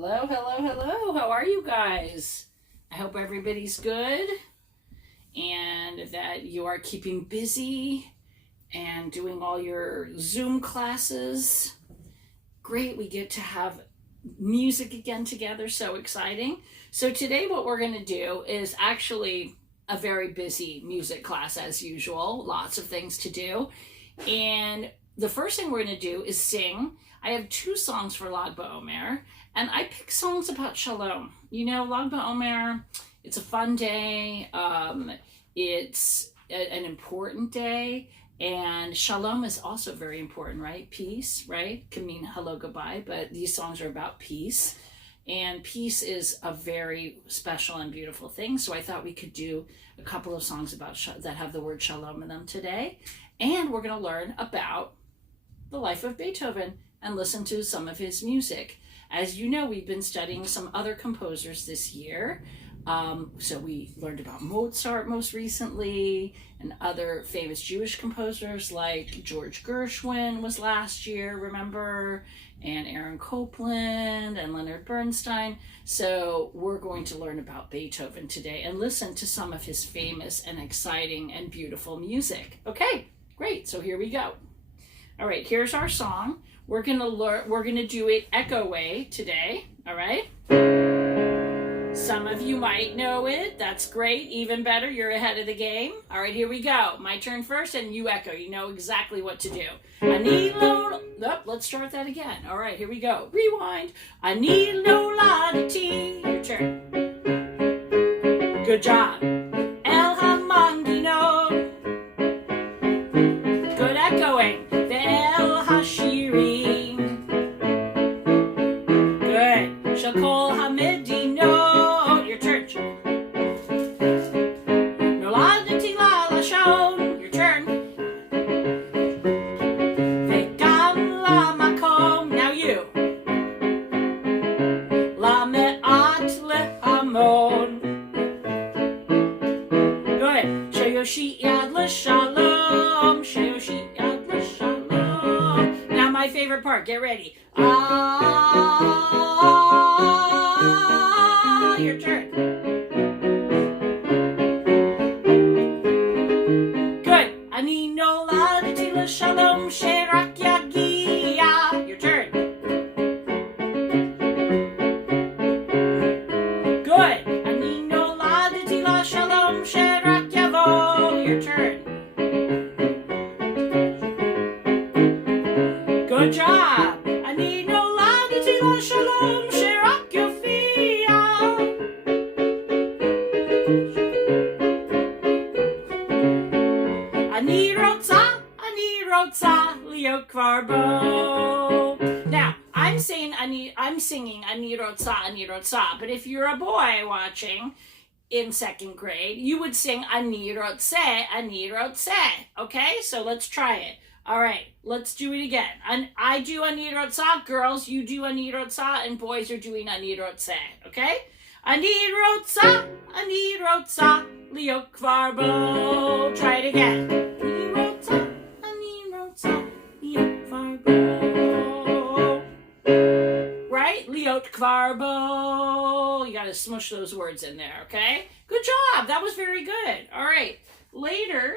Hello, hello, hello. How are you guys? I hope everybody's good and that you are keeping busy and doing all your Zoom classes. Great, we get to have music again together. So exciting. So today what we're going to do is actually a very busy music class as usual. Lots of things to do. And the first thing we're going to do is sing. I have two songs for Lag BaOmer, and I pick songs about Shalom. You know, Lag BaOmer, it's a fun day. It's an important day, and Shalom is also very important, right? Peace, right? Can mean hello, goodbye, but these songs are about peace. And peace is a very special and beautiful thing. So I thought we could do a couple of songs about that have the word Shalom in them today. And we're going to learn about the life of Beethoven and listen to some of his music. As you know, we've been studying some other composers this year. So we learned about Mozart most recently and other famous Jewish composers like George Gershwin was last year, remember? And Aaron Copland and Leonard Bernstein. So we're going to learn about Beethoven today and listen to some of his famous and exciting and beautiful music. Okay, great. So here we go. All right, here's our song. We're gonna do it echo way today, all right? Some of you might know it. That's great. Even better, you're ahead of the game. All right, here we go. My turn first, and you echo. You know exactly what to do. I need no... Oh, let's start that again. All right, here we go. Rewind. I need no lot of tea. Your turn. Good job. El Hamangino. Good echoing. The El Hashiri. Good. Shakol Hamedino. Now my favorite part, get ready. Your turn. Good. Ani no ladati la shalom sherak yagia. Your turn. Good. Ani no ladati la shalom sherak yavo. Your turn. Good job. I need no laditi la shalom sherak yofia. Ani rotza liot kvarbo. Now I'm singing ani rotza, but if you're a boy watching in second grade, you would sing ani rotze. Okay, so let's try it. All right, let's do it again. I do ani rotza, girls, you do ani rotza, and boys are doing ani rotze, okay? Ani rotza, liot kvarbo. Try it again. Ani rotza, liot kvarbo. Right? Liot kvarbo. You gotta smush those words in there, okay? Good job. That was very good. All right. Later,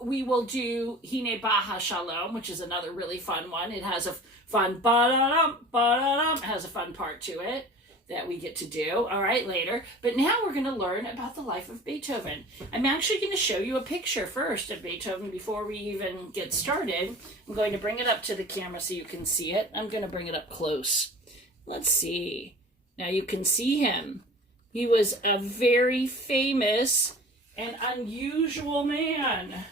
we will do Hine Baha Shalom, which is another really fun one. It has a fun ba-da-dum, ba-da-dum. It has a fun part to it that we get to do, all right, later. But now we're going to learn about the life of Beethoven. I'm actually going to show you a picture first of Beethoven before we even get started. I'm going to bring it up to the camera so you can see it. I'm going to bring it up close. Let's see. Now you can see him. He was a very famous and unusual man.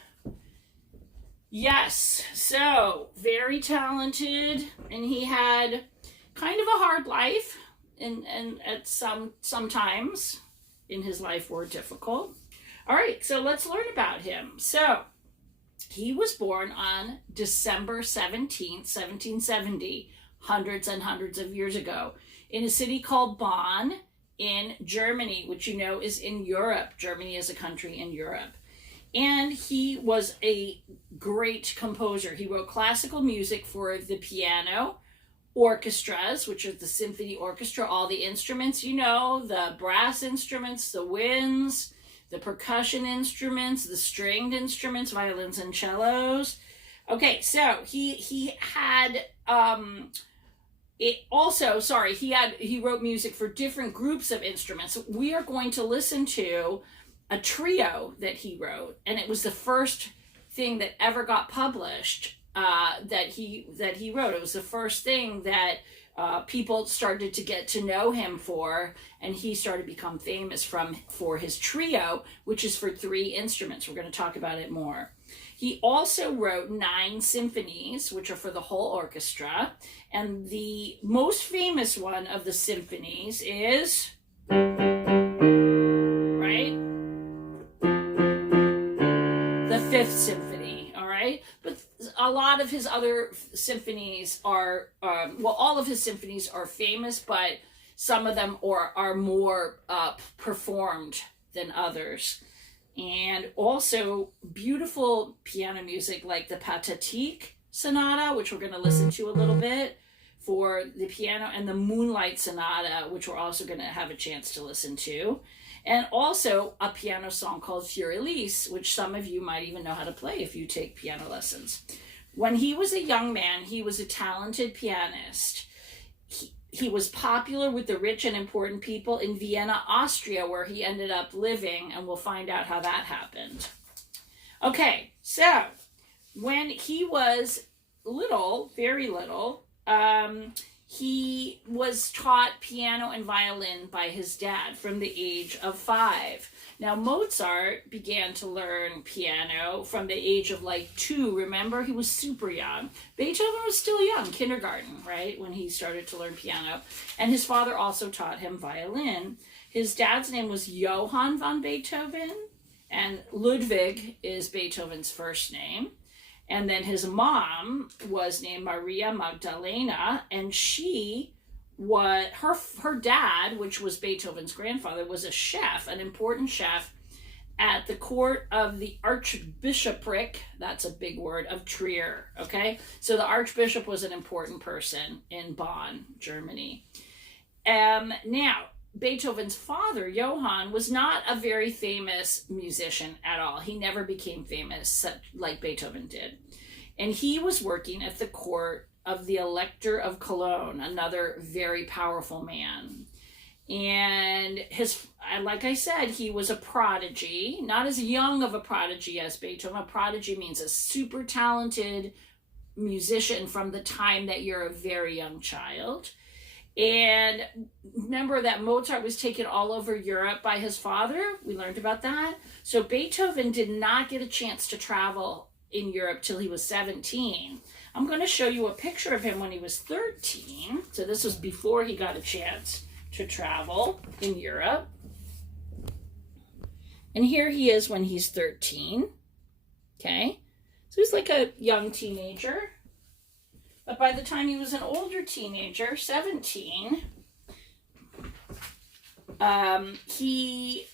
Yes, so very talented, and he had kind of a hard life, and at sometimes in his life were difficult. All right, so let's learn about him. So he was born on December 17th, 1770, hundreds and hundreds of years ago, in a city called Bonn in Germany, which you know is in Europe. Germany is a country in Europe. And he was a great composer. He wrote classical music for the piano, orchestras, which are the symphony orchestra, all the instruments, the brass instruments, the winds, the percussion instruments, the stringed instruments, violins and cellos. Okay, so he had he wrote music for different groups of instruments. We are going to listen to a trio that he wrote, and it was the first thing that ever got published that he wrote. It was the first thing that people started to get to know him for, and he started to become famous for his trio, which is for 3 instruments. We're going to talk about it more. He also wrote 9 symphonies, which are for the whole orchestra, and the most famous one of the symphonies is, right, the 5th Symphony, all right? But a lot of his other symphonies are, all of his symphonies are famous, but some of them are more performed than others. And also beautiful piano music like the Pathetique Sonata, which we're going to listen to a little bit for the piano, and the Moonlight Sonata, which we're also going to have a chance to listen to. And also a piano song called Fiorelise, which some of you might even know how to play if you take piano lessons. When he was a young man, he was a talented pianist. He was popular with the rich and important people in Vienna, Austria, where he ended up living, and we'll find out how that happened. Okay, so when he was little, very little, he was taught piano and violin by his dad from the age of 5. Now, Mozart began to learn piano from the age of 2. Remember, he was super young. Beethoven was still young, kindergarten, right, when he started to learn piano. And his father also taught him violin. His dad's name was Johann von Beethoven, and Ludwig is Beethoven's first name. And then his mom was named Maria Magdalena, and her dad, which was Beethoven's grandfather, was a chef, an important chef at the court of the Archbishopric, that's a big word, of Trier, okay? So the Archbishop was an important person in Bonn, Germany. Now, Beethoven's father, Johann, was not a very famous musician at all. He never became famous like Beethoven did. And he was working at the court of the Elector of Cologne, another very powerful man. And like I said, he was a prodigy, not as young of a prodigy as Beethoven. A prodigy means a super talented musician from the time that you're a very young child. And remember that Mozart was taken all over Europe by his father. We learned about that. So Beethoven did not get a chance to travel in Europe till he was 17. I'm going to show you a picture of him when he was 13. So this was before he got a chance to travel in Europe. And here he is when he's 13. Okay. So he's like a young teenager. But by the time he was an older teenager, 17, he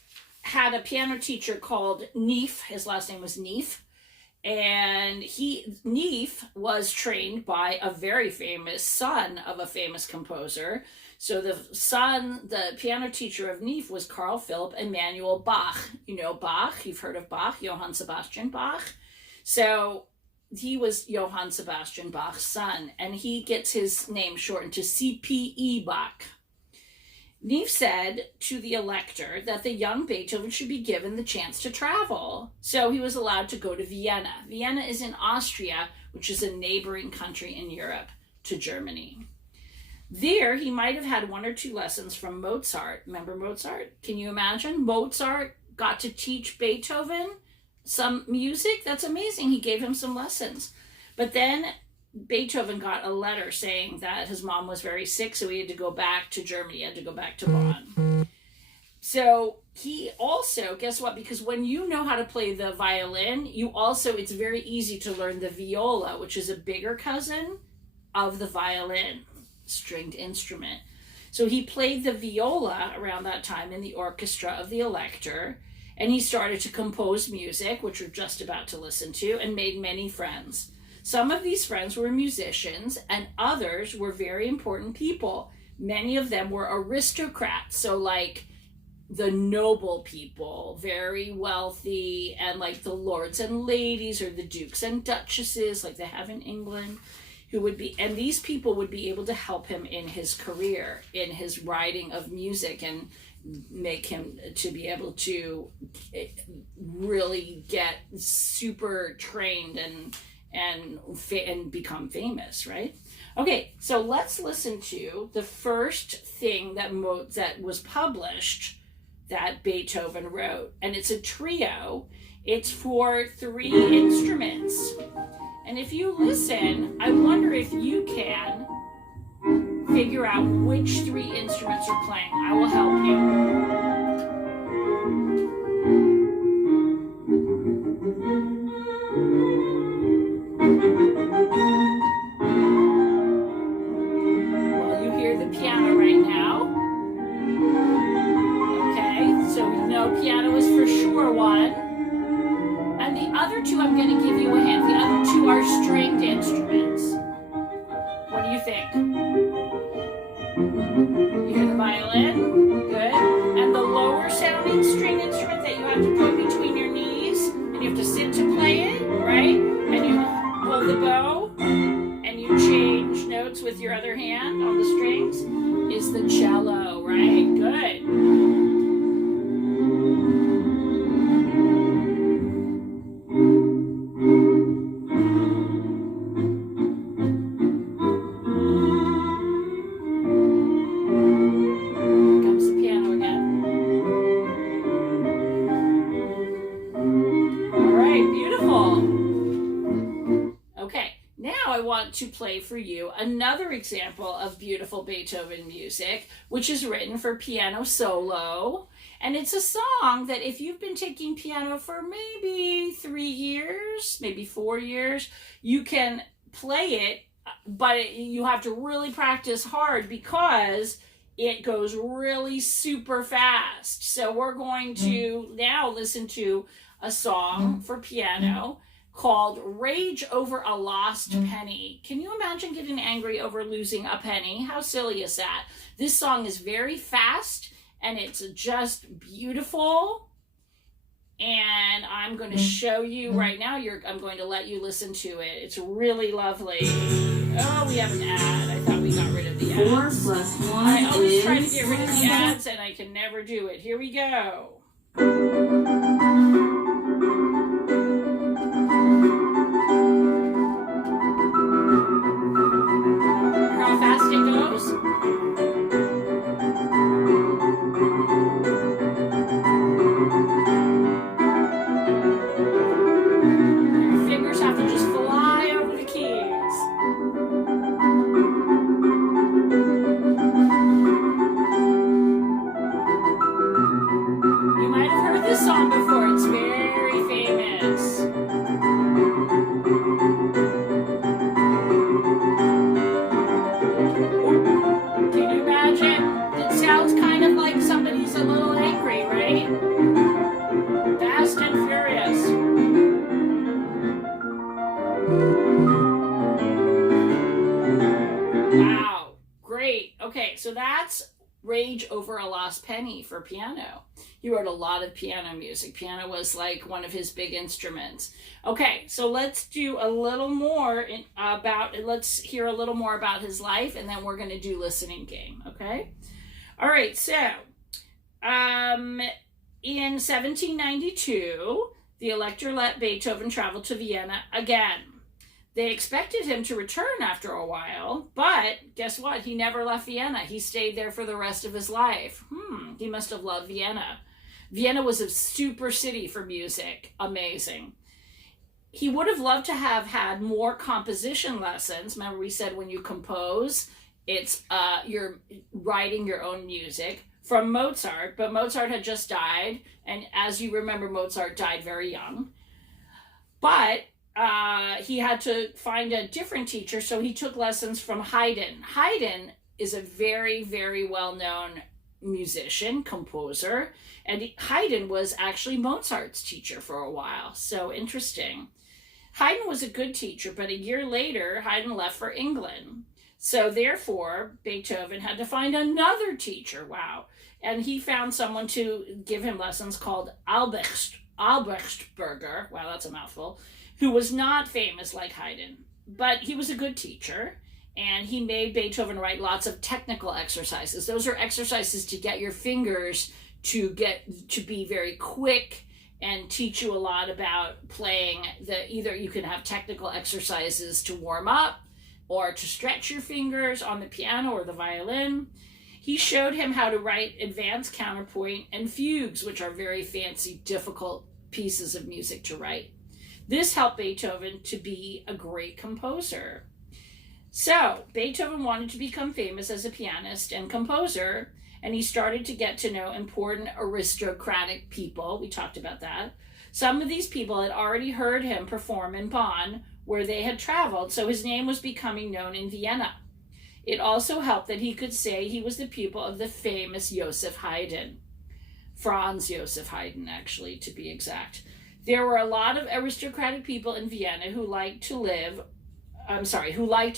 had a piano teacher called Neef. His last name was Neef. And Neef was trained by a very famous son of a famous composer. So the piano teacher of Neef was Carl Philipp Emanuel Bach. You know Bach, you've heard of Bach, Johann Sebastian Bach. So he was Johann Sebastian Bach's son, and he gets his name shortened to C.P.E. Bach. Neef said to the elector that the young Beethoven should be given the chance to travel. So he was allowed to go to Vienna. Vienna is in Austria, which is a neighboring country in Europe to Germany. There, he might have had 1 or 2 lessons from Mozart. Remember Mozart? Can you imagine? Mozart got to teach Beethoven some music. That's amazing. He gave him some lessons. But then Beethoven got a letter saying that his mom was very sick, so he had to go back to Germany. He had to go back to Bonn. So he also, guess what? Because when you know how to play the violin, it's very easy to learn the viola, which is a bigger cousin of the violin, stringed instrument. So he played the viola around that time in the orchestra of the Elector, and he started to compose music, which we're just about to listen to, and made many friends. Some of these friends were musicians and others were very important people. Many of them were aristocrats, so like the noble people, very wealthy, and like the lords and ladies or the dukes and duchesses like they have in England, who would be, and these people would be able to help him in his career, in his writing of music, and make him to be able to really get super trained and become famous, right? Okay, so let's listen to the first thing that was published that Beethoven wrote, and it's a trio. It's for 3 instruments, and if you listen, I wonder if you can figure out which 3 instruments are playing. I will help you. Well, you hear the piano right now. Okay, so we know piano is for sure one. And the other 2, I'm going to give you a hint. The other 2 are stringed instruments. What do you think? You hear the violin? Good. And the lower sounding string instrument that you have to put between your knees, and you have to sit to play it, right? And you hold the bow, and you change notes with your other hand on the strings, is the cello, right? Good. To play for you another example of beautiful Beethoven music, which is written for piano solo. And it's a song that if you've been taking piano for maybe 3 years, maybe 4 years, you can play it, but you have to really practice hard because it goes really super fast. So we're going to now listen to a song for piano called Rage Over a Lost Penny. Can you imagine getting angry over losing a penny? How silly is that? This song is very fast and it's just beautiful. And I'm going to show you right now. I'm going to let you listen to it. It's really lovely. Oh, we have an ad. I thought we got rid of the ads. 4 + 1 I always is... try to get rid of the ads and I can never do it. Here we go. How fast it goes? Your fingers have to just fly over the keys. You might have heard this song before. It's very famous. Can you imagine? It sounds kind of like somebody's a little angry, right? Fast and furious. Wow, great. Okay, so that's Rage Over a Lost Penny for piano. He wrote a lot of piano music. Piano was like one of his big instruments. Okay, so let's do a little more let's hear a little more about his life, and then we're going to do listening game, okay? All right, so in 1792, the Elector let Beethoven travel to Vienna again. They expected him to return after a while, but guess what? He never left Vienna. He stayed there for the rest of his life. He must have loved Vienna. Vienna was a super city for music. Amazing. He would have loved to have had more composition lessons. Remember we said when you compose, it's you're writing your own music from Mozart, but Mozart had just died. And as you remember, Mozart died very young. But he had to find a different teacher, so he took lessons from Haydn. Haydn is a very, very well-known musician, composer, and Haydn was actually Mozart's teacher for a while. So interesting. Haydn was a good teacher, but a year later, Haydn left for England. So therefore, Beethoven had to find another teacher. Wow. And he found someone to give him lessons called Albrechtsberger. Wow, that's a mouthful. Who was not famous like Haydn, but he was a good teacher. And he made Beethoven write lots of technical exercises. Those are exercises to get your fingers to be very quick and teach you a lot about playing. Either you can have technical exercises to warm up or to stretch your fingers on the piano or the violin. He showed him how to write advanced counterpoint and fugues, which are very fancy, difficult pieces of music to write. This helped Beethoven to be a great composer. So Beethoven wanted to become famous as a pianist and composer, and he started to get to know important aristocratic people. We talked about that. Some of these people had already heard him perform in Bonn, where they had traveled, so his name was becoming known in Vienna. It also helped that he could say he was the pupil of the famous Joseph Haydn. Franz Joseph Haydn, actually, to be exact. There were a lot of aristocratic people in Vienna who liked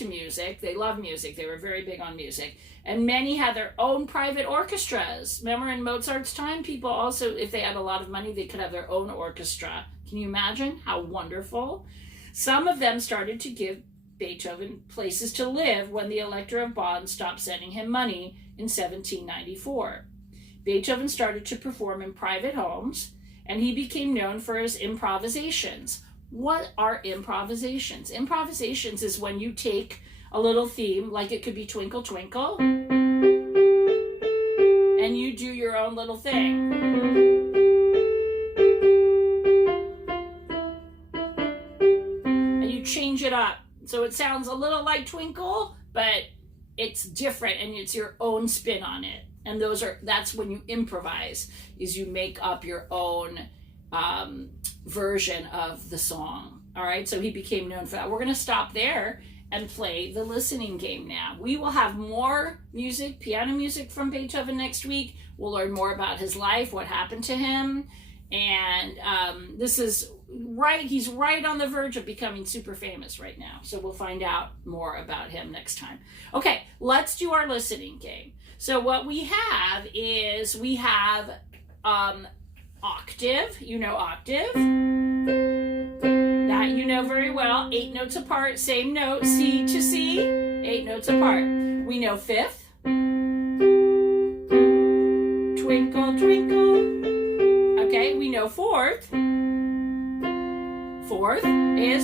music. They loved music. They were very big on music. And many had their own private orchestras. Remember in Mozart's time, people also, if they had a lot of money, they could have their own orchestra. Can you imagine how wonderful? Some of them started to give Beethoven places to live when the Elector of Bonn stopped sending him money in 1794. Beethoven started to perform in private homes, and he became known for his improvisations. What are improvisations? Improvisations is when you take a little theme, like it could be Twinkle Twinkle, and you do your own little thing. And you change it up. So it sounds a little like Twinkle, but it's different and it's your own spin on it. And that's when you improvise, is you make up your own version of the song. All right, so he became known for that. We're going to stop there and play the listening game now. We will have more music, piano music from Beethoven next week. We'll learn more about his life, what happened to him. And he's right on the verge of becoming super famous right now. So we'll find out more about him next time. Okay, let's do our listening game. So what we have is octave. You know octave. That you know very well. 8 notes apart, same note, C to C, 8 notes apart. We know fifth. Twinkle, twinkle. Okay, we know fourth. Fourth is,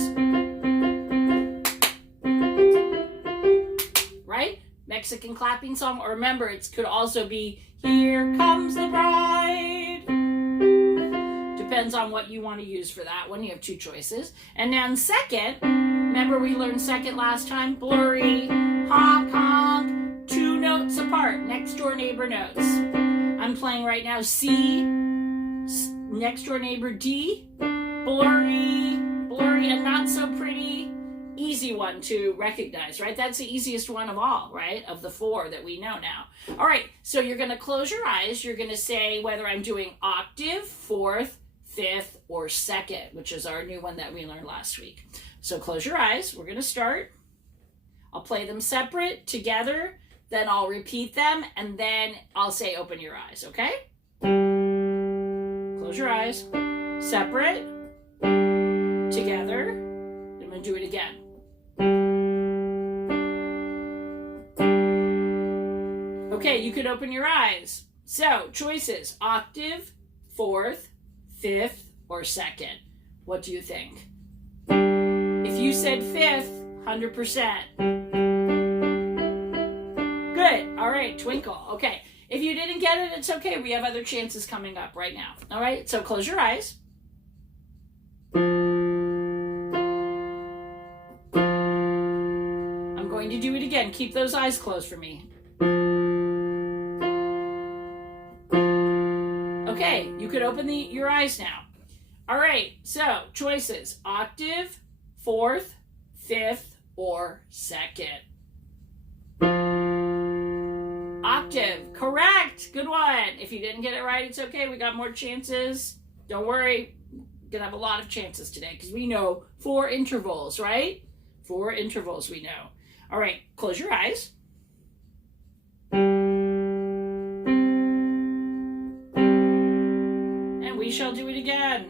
right? Mexican clapping song. Or remember, it could also be Here Comes the Bride. Depends on what you want to use for that one. You have 2 choices. And then second, remember we learned second last time? Blurry, honk, honk, 2 notes apart, next door neighbor notes. I'm playing right now C, next door neighbor D, blurry, and not so pretty. Easy one to recognize, right? That's the easiest one of all, right? Of the 4 that we know now. All right, so you're going to close your eyes. You're going to say whether I'm doing octave, fourth, fifth, or second, which is our new one that we learned last week. So close your eyes. We're going to start. I'll play them separate, together, then I'll repeat them, and then I'll say open your eyes, okay? Close your eyes. Separate, together. I'm going to do it again. Okay, you can open your eyes. So, choices: octave, fourth, fifth, or second. What do you think? If you said fifth, 100%. Good. All right, twinkle. Okay. If you didn't get it, it's okay. We have other chances coming up right now. All right, so close your eyes. I'm going to do it again. Keep those eyes closed for me. Okay, you could open your eyes now. All right, so choices: octave, fourth, fifth, or second. Octave, correct. Good one. If you didn't get it right, it's okay. We got more chances. Don't worry. Gonna have a lot of chances today because we know 4 intervals, right? 4 intervals we know. All right, close your eyes. And we shall do it again.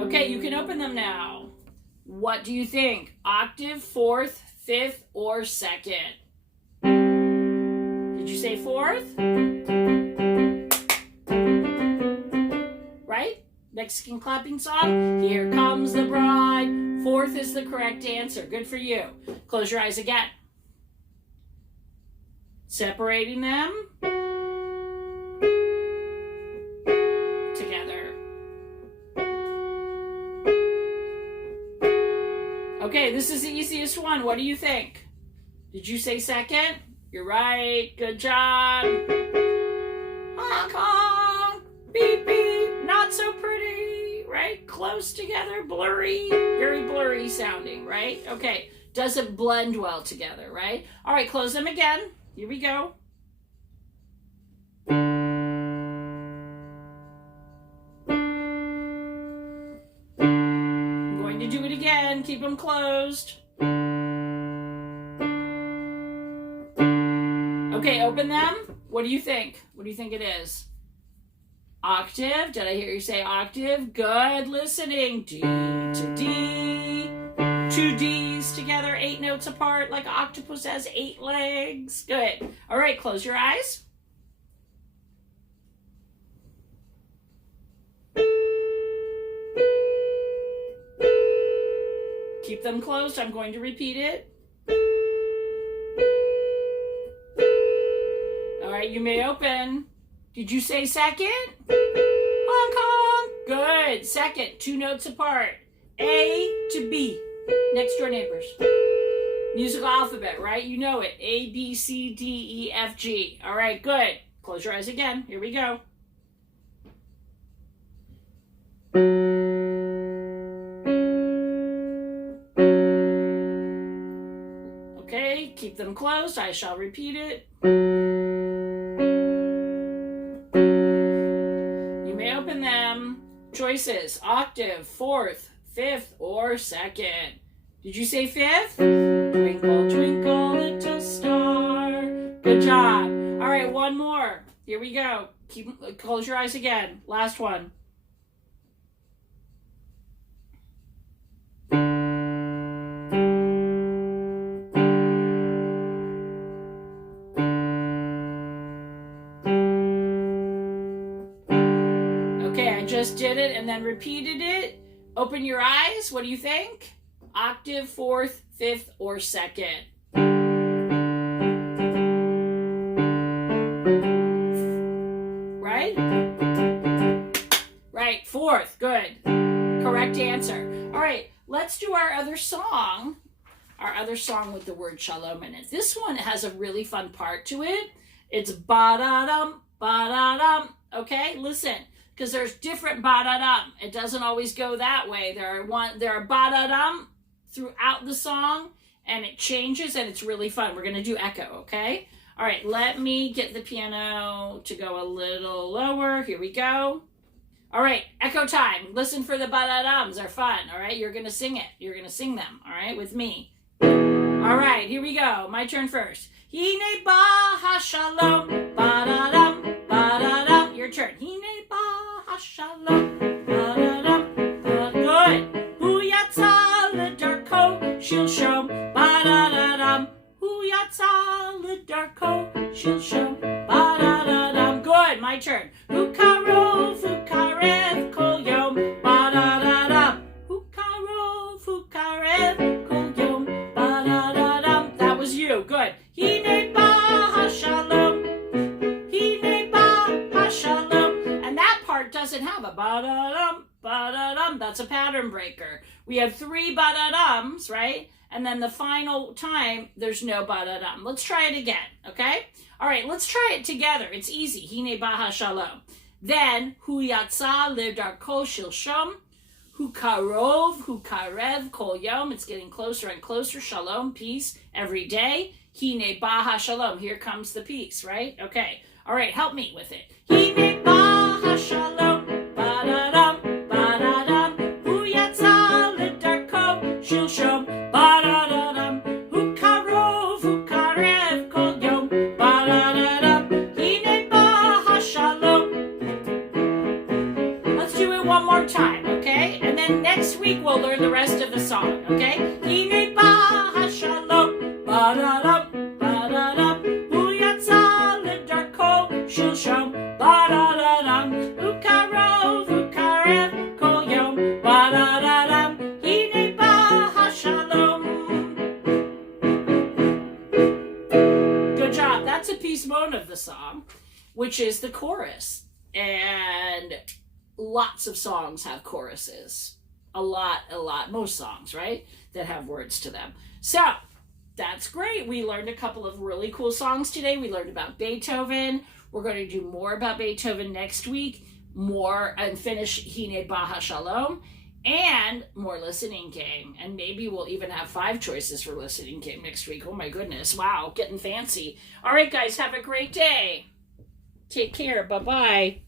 Okay, you can open them now. What do you think? Octave, 4th, 5th, or 2nd? Did you say 4th? Right? Mexican clapping song. Here comes the bride. 4th is the correct answer. Good for you. Close your eyes again. Separating them. Together. Okay, this is the easiest one. What do you think? Did you say 2nd? You're right. Good job. Honk, honk. Beep, beep. Not so pretty, right? Close together, blurry. Very blurry sounding, right? Okay. Doesn't blend well together, right? All right, close them again. Here we go. I'm going to do it again. Keep them closed. Okay, open them. What do you think? What do you think it is? Octave. Did I hear you say octave? Good listening. D to D. 2 D's together, 8 notes apart, like an octopus has 8 legs. Good. All right, close your eyes. Keep them closed. I'm going to repeat it. All right, you may open. Did you say 2nd? Honk, honk. Good. 2nd, 2 notes apart. A to B. Next door neighbors. Musical alphabet, right? You know it. A, B, C, D, E, F, G. All right, good. Close your eyes again. Here we go. Okay, keep them closed. I shall repeat it. You may open them. Choices. Octave, 4th, 5th, or 2nd. Did you say 5th? Twinkle, twinkle, little star. Good job. All right, one more. Here we go. Close your eyes again. Last one. Okay, I just did it and then repeated it. Open your eyes. What do you think? Octave, 4th, 5th, or 2nd? Right? Right, 4th. Good. Correct answer. All right, let's do our other song. Our other song with the word shalom in it. This one has a really fun part to it. It's ba-da-dum, ba-da-dum. Okay, listen. Because there's different ba-da-dum. It doesn't always go that way. There are ba-da-dum throughout the song, and it changes, and it's really fun. We're going to do echo, okay? All right, let me get the piano to go a little lower. Here we go. All right, echo time. Listen for the ba-da-dums. They're fun, all right? You're going to sing it. You're going to sing them, all right, with me. All right, here we go. My turn first. Hine ba ha-shalom, ba-da-dum, ba-da-dum. Your turn. Hine ba ha-shalom, ba-da-dum, ba-da-dum. Good. Hu yatsa l'darko shilshom, ba-da-da-dum. Hu yatsa l'darko shilshom, ba-da-da-dum. Good. My turn. Hu karov, hu karev kol yom, ba-da-da-dum. Hu karov, hu karev kol yom, ba-da-da-dum. That was you. Good. Hine ba ha-shalom, hine ba ha-shalom. And that part doesn't have a ba-da-dum, ba-da-dum. That's a pattern breaker. We have 3 ba-da-dums, right? And then the final time, there's no ba-da-dum. Let's try it again, okay? All right, let's try it together. It's easy. Hine ba ha-shalom. Then, hu yatsa l'darko shilshom, hu karov, hu karev kol yom. It's getting closer and closer. Shalom, peace, every day. Hine ba ha-shalom. Here comes the peace, right? Okay. All right, help me with it. Hine ba hashalom, ba-da-dum, ba-da-dum. Hu yatsa l'darko shilshom, ba-da-da-dum. Hu karov, hu karev kol yom, ba-da-da-dum. Hine ba hashalom. Let's do it one more time, okay? And then next week we'll learn the rest of the song, okay? Hine ba hashalom, ba-da-dum, ba-da-dum. Hu yatsa l'darko shilshom, ba-da-da-dum. Hu karov, hu karev kol yom, ba-da-da-dum. Hine ba hashalom. Good job. That's a piece bone of the song, which is the chorus. And lots of songs have choruses. A lot, most songs, right? That have words to them. So, that's great. We learned a couple of really cool songs today. We learned about Beethoven. We're going to do more about Beethoven next week. More and finish Hine ba hashalom. And more listening game. And maybe we'll even have 5 choices for listening game next week. Oh my goodness. Wow, getting fancy. All right, guys, have a great day. Take care. Bye-bye.